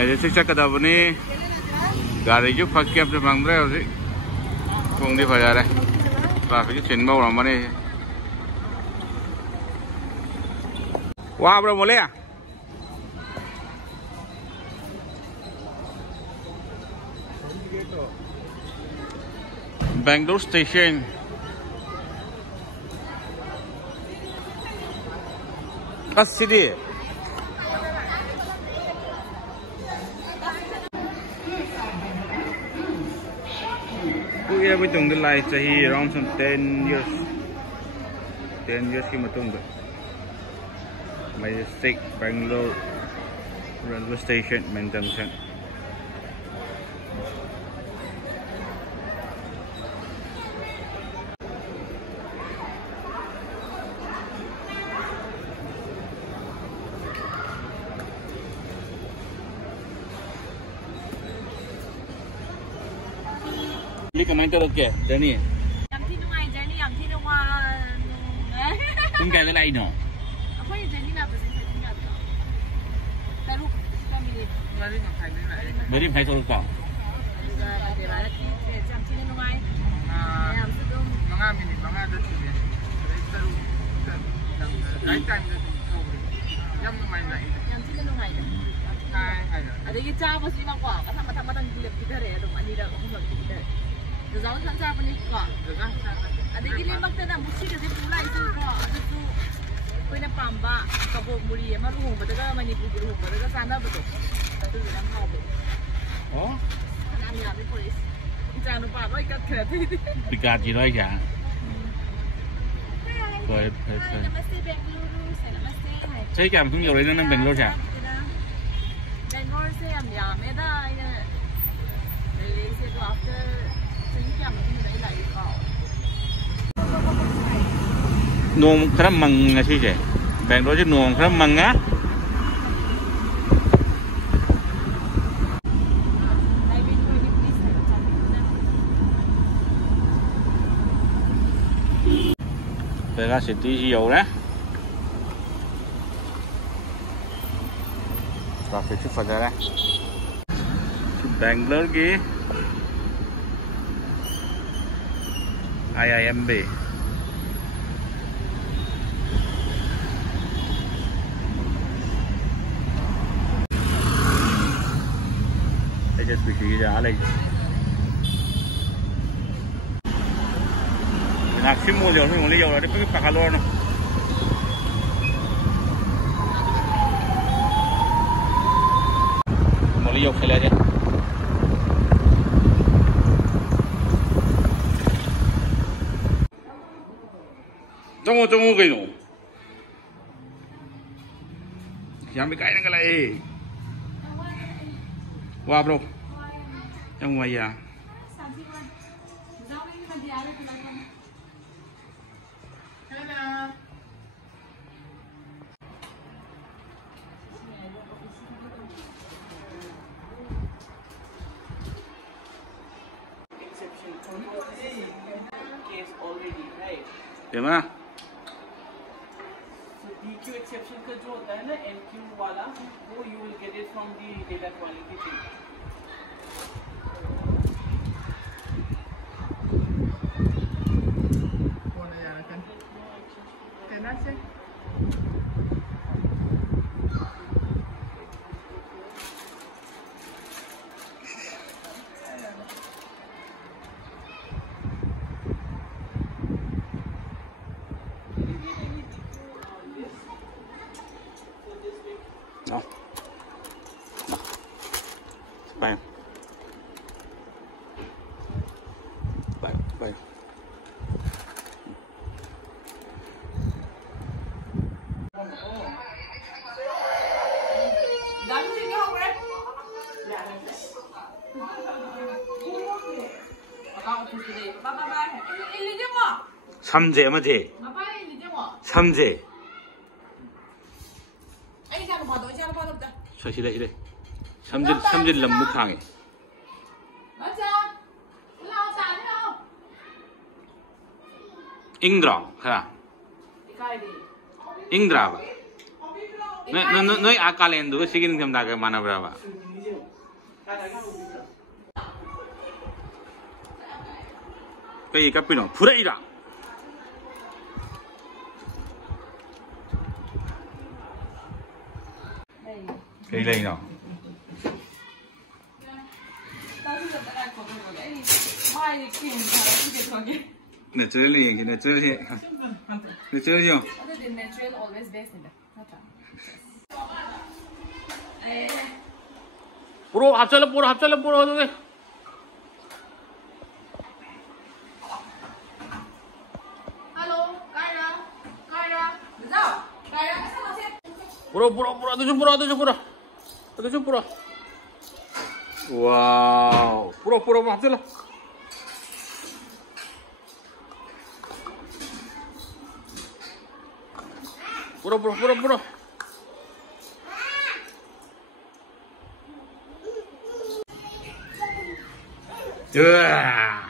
Majestic चक्कदबनी गाड़ी जो फक के अपने मांग रहे हो जी कुंडी भजा रहे ट्रैफिक चिन्ह में मने वहाँ पर बोले Bangalore station city we tung the light here around some 10 years ki matung Majestic Bangalore railway station main junction Kemarin terus ke journey. Yangที่นู่นjourney yangที่นู่น Cũng cái này nó. Apa yang journey nak bersih tinggal. Baru kami ni. Beri phải thôi cả. Để bà đi yangที่นู่น. Yang tu tu. Mga ada sini. Baru. Night time tu. Yang main night. Yangที่นู่นada. Ada yang cakap mesti makwa. Kata mata-mata gilap kita re. Ada mana dia orang buat kita. Zaman sangat apa ni kok? Ada gini makna nak musik ada pulai itu kok. Ada tu, kau nak pamba, kabut muri, emang rumah betul mana ni rumah betul sana betul. Itu dalam kau betul. Oh? Nak ni ada polis. Jangan lupa apa ikat kereta. Ikat je lah ya. Baik. Namaste Bengaluru, namaste. Saya kan pun jauh dari Bangalore ya. Bangalore saya am ya, dah ini. Dari situ after Nuông khá măng là gì vậy? Bạn nói chứ nuông khá măng á. Vega City nhiều đấy. Traffic chút phần ra đây. Bangalore kì. IIMB HSBC ra đây nạp sim mua liều thì mua liều là đi cái bạc luôn nó mua liều khai lên đi Tunggu kau. Yang berkait dengan lagi. Wah bro. Yang waya. Gimana? DQ exception का जो होता है ना NQ वाला वो you will get it from the data quality thing. कौन है यार कन? कहना से? No. Bye. Bye. Bye. 삼재 맞지? 삼재. 저 시래. 삼재 람묵항에. Indra, hả? Indra. Noi akalen tuh sih gini daga mana berapa? Kayak kapino, pura ira. Kayak lain no. Naturally, naturally. Naturally. Natural always best in Puro 합쳐라 puro. Hello, Kara, Rizal, Kara, sama siapa? Puro, puro. Wow, puro 합쳐라. Puro. Yeah.